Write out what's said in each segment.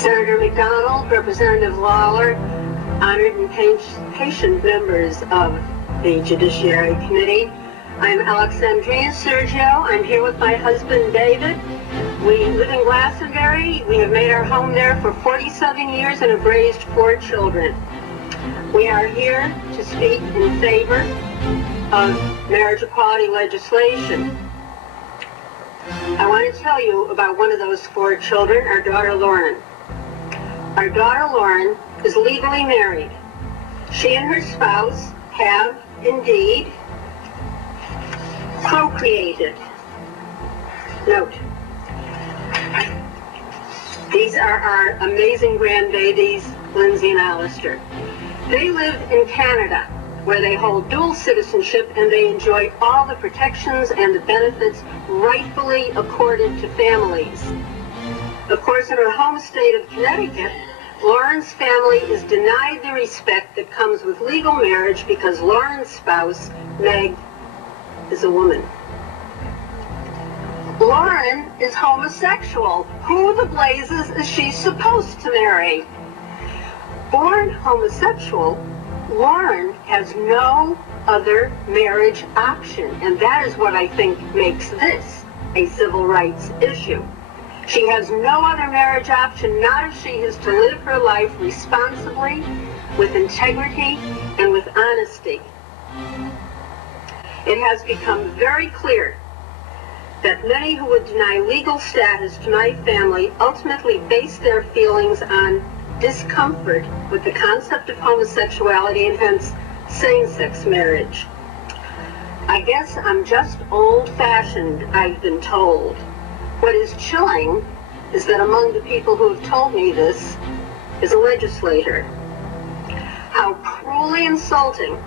Senator McDonald, Representative Lawler, honored and patient members of the Judiciary Committee. I'm Alexandria Sergio. I'm here with my husband, David. We live in Glastonbury. We have made our home there for 47 years and have raised 4 children. We are here to speak in favor of marriage equality legislation. I want to tell you about one of those 4 children, our daughter Lauren. Our daughter Lauren is legally married. She and her spouse have indeed procreated. Note, these are our amazing grandbabies, Lindsay and Alistair. They live in Canada, where they hold dual citizenship and they enjoy all the protections and the benefits rightfully accorded to families. Of course, in her home state of Connecticut, Lauren's family is denied the respect that comes with legal marriage because Lauren's spouse, Meg, is a woman. Lauren is homosexual. Who the blazes is she supposed to marry? Born homosexual, Lauren has no other marriage option, and that is what I think makes this a civil rights issue. She has no other marriage option, not if she is to live her life responsibly, with integrity, and with honesty. It has become very clear that many who would deny legal status to my family ultimately base their feelings on discomfort with the concept of homosexuality and hence same-sex marriage. I guess I'm just old-fashioned, I've been told. What is chilling is that among the people who have told me this is a legislator. How cruelly insulting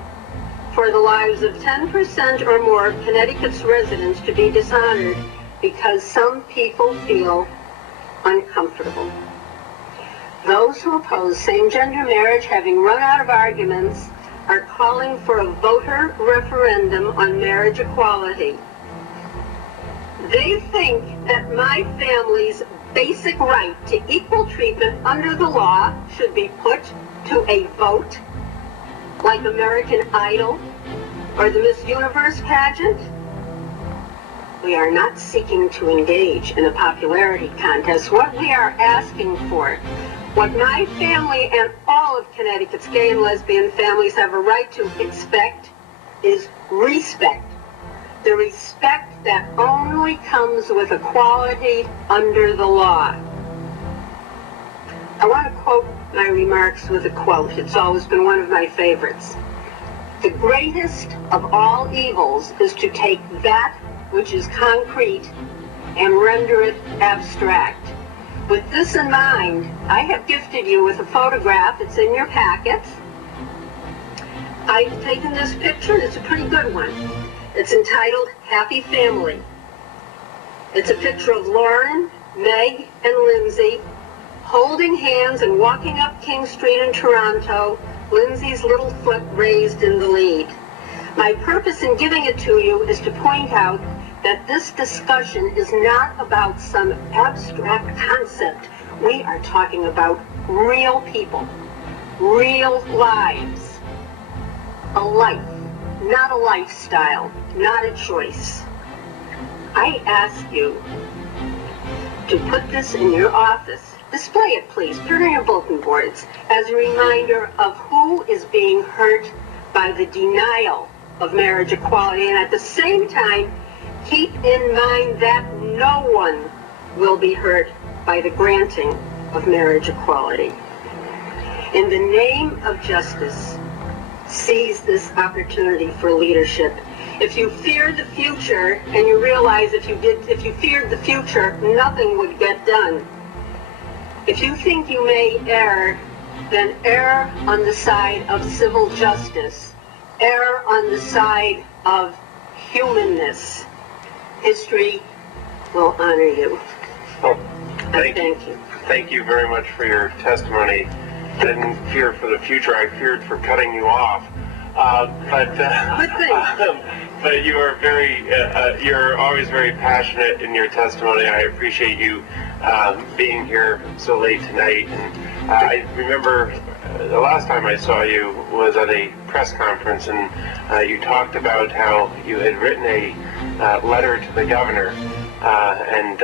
for the lives of 10% or more of Connecticut's residents to be dishonored because some people feel uncomfortable. Those who oppose same-gender marriage, having run out of arguments, are calling for a voter referendum on marriage equality. They think that my family's basic right to equal treatment under the law should be put to a vote, like American Idol or the Miss Universe pageant. We are not seeking to engage in a popularity contest. What we are asking for, what my family and all of Connecticut's gay and lesbian families have a right to expect, is respect. The respect that only comes with equality under the law. I want to quote my remarks with a quote. It's always been one of my favorites. The greatest of all evils is to take that which is concrete and render it abstract. With this in mind, I have gifted you with a photograph. It's in your packets. I've taken this picture. It's a pretty good one. It's entitled Happy Family. It's a picture of Lauren, Meg, and Lindsay holding hands and walking up King Street in Toronto, Lindsay's little foot raised in the lead. My purpose in giving it to you is to point out that this discussion is not about some abstract concept. We are talking about real people, real lives, a life, not a lifestyle, not a choice. I ask you to put this in your office. Display it, please. Put it on your bulletin boards as a reminder of who is being hurt by the denial of marriage equality, and at the same time, keep in mind that no one will be hurt by the granting of marriage equality. In the name of justice, seize this opportunity for leadership. If you fear the future, and you realize if you feared the future, nothing would get done. If you think you may err, then err on the side of civil justice. Err on the side of humanness. History will honor you. Well, thank you. Thank you very much for your testimony. I didn't fear for the future, I feared for cutting you off. But you are you're always very passionate in your testimony. I appreciate you being here so late tonight. And I remember the last time I saw you was at a press conference, and you talked about how you had written a letter to the governor, and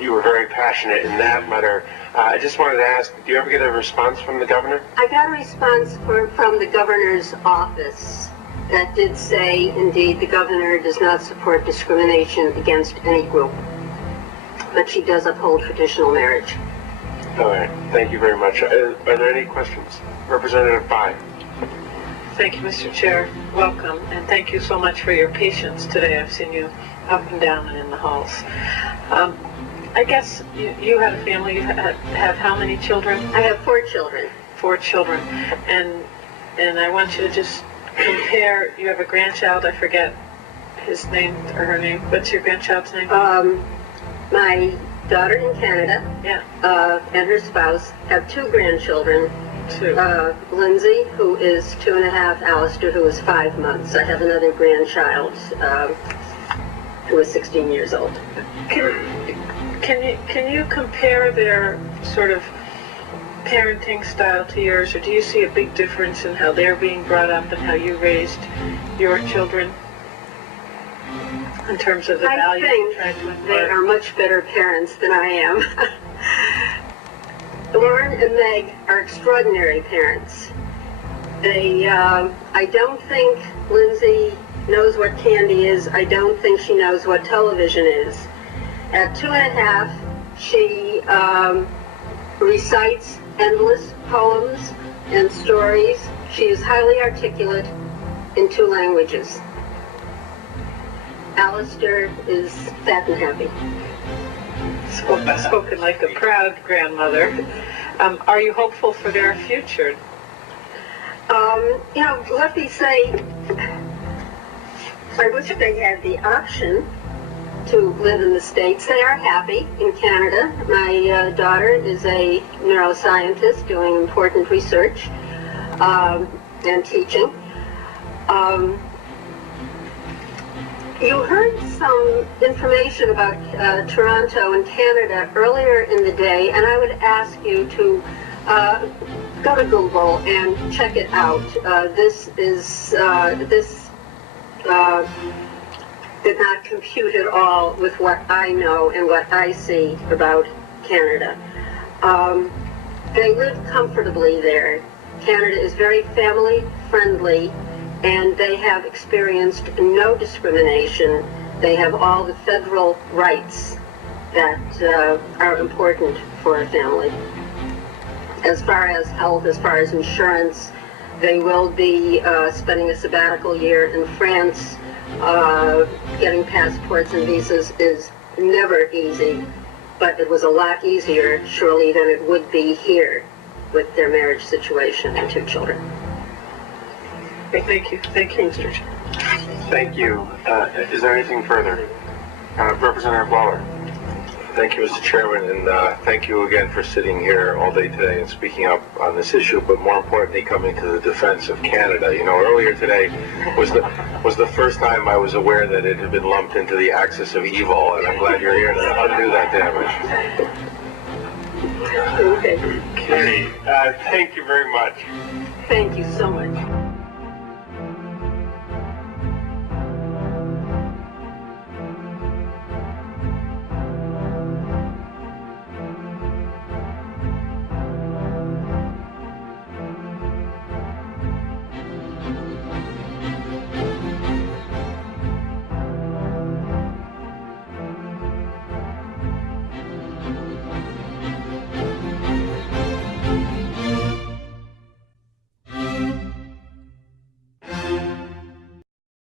you were very passionate in that letter. I just wanted to ask, did you ever get a response from the governor? I got a response from the governor's office that did say, indeed, the governor does not support discrimination against any group, but she does uphold traditional marriage. All right. Thank you very much. Are there any questions? Representative Bai. Thank you, Mr. Chair. Welcome, and thank you so much for your patience today. I've seen you up and down and in the halls. I guess you had a family. You have how many children? I have 4 children. 4 children. And I want you to just compare. You have a grandchild. I forget his name or her name. What's your grandchild's name? My daughter in Canada, and her spouse have 2 grandchildren. 2. Lindsay, who is 2.5, Alistair, who is 5 months. I have another grandchild who is 16 years old. Can you compare their sort of parenting style to yours, or do you see a big difference in how they're being brought up and how you raised your children in terms of the values you tried to impart? I think they are much better parents than I am. Lauren and Meg are extraordinary parents. I don't think Lindsay knows what candy is. I don't think she knows what television is. At 2.5, she recites endless poems and stories. She is highly articulate in 2 languages. Alistair is fat and happy. Spoken like a proud grandmother. Are you hopeful for their future? Let me say, I wish they had the option to live in the States. They are happy in Canada. My daughter is a neuroscientist doing important research and teaching. You heard some information about Toronto and Canada earlier in the day, and I would ask you to go to Google and check it out. This did not compute at all with what I know and what I see about Canada. They live comfortably there. Canada is very family friendly, and they have experienced no discrimination. They have all the federal rights that are important for a family. As far as health, as far as insurance, they will be spending a sabbatical year in France. Getting passports and visas is never easy, but it was a lot easier, surely, than it would be here with their marriage situation and 2 children. Thank you. Thank you, Mr. Chair. Thank you. Is there anything further? Representative Waller. Thank you, Mr. Chairman, and thank you again for sitting here all day today and speaking up on this issue, but more importantly, coming to the defense of Canada. You know, earlier today was the first time I was aware that it had been lumped into the axis of evil, and I'm glad you're here to undo that damage. Okay. Thank you very much. Thank you so much.